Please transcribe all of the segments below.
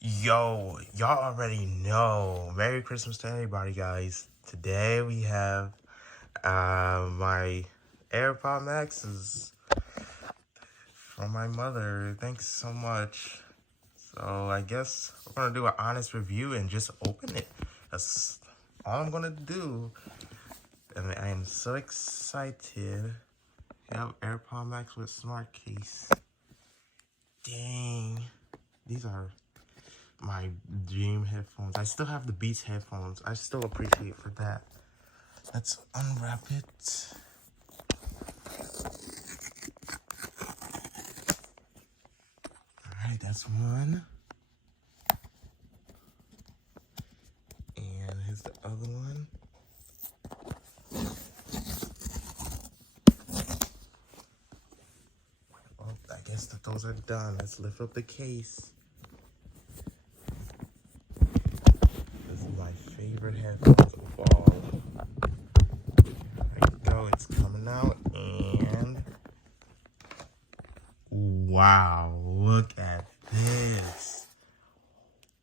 Yo, y'all already know. Merry Christmas to everybody, guys. Today we have my AirPod Maxes from my mother. Thanks so much. So I guess we're gonna do an honest review and just open it. That's all I'm gonna do. And I am so excited. Yep, AirPod Max with smart case. Dang. These are my dream headphones. I still have the Beats headphones. I still appreciate for that. Let's unwrap it. Alright, that's one. And here's the other one. Well, I guess that those are done. Let's lift up the case. This is my favorite headphones of all. There you go, it's coming out, and wow, look at this.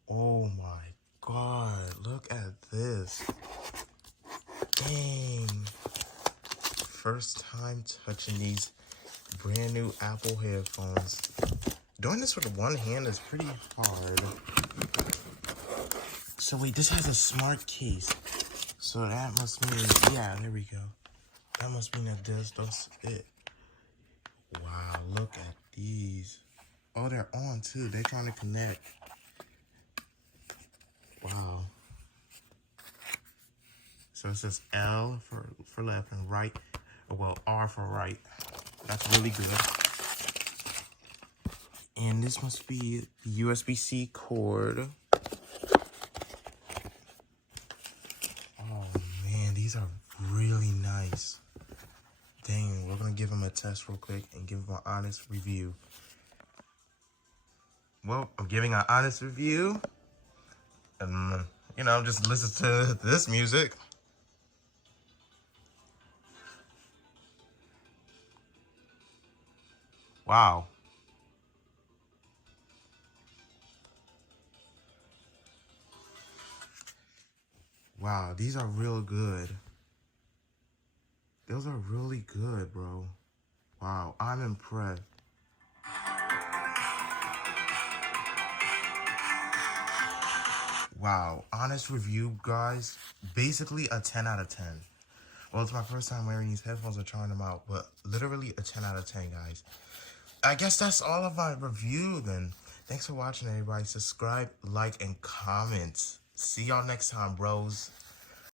Oh my god, look at this. Dang. First time touching these brand new Apple headphones. Doing this with one hand is pretty hard. So wait, this has a smart case. So that must mean, yeah, there we go. That must mean that that's it. Wow, look at these. Oh, they're on too. They're trying to connect. Wow. So it says L for left and right. Well, R for right. That's really good. And this must be the USB-C cord. Oh man, these are really nice. Dang, we're gonna give them a test real quick and give them an honest review. Well, I'm giving an honest review. And, just listen to this music. Wow. Wow, these are real good. Those are really good, bro. Wow, I'm impressed. Wow, honest review, guys. Basically a 10 out of 10. Well, it's my first time wearing these headphones and trying them out, but literally a 10 out of 10, guys. I guess that's all of my review then. Thanks for watching, everybody. Subscribe, like, and comment. See y'all next time, bros.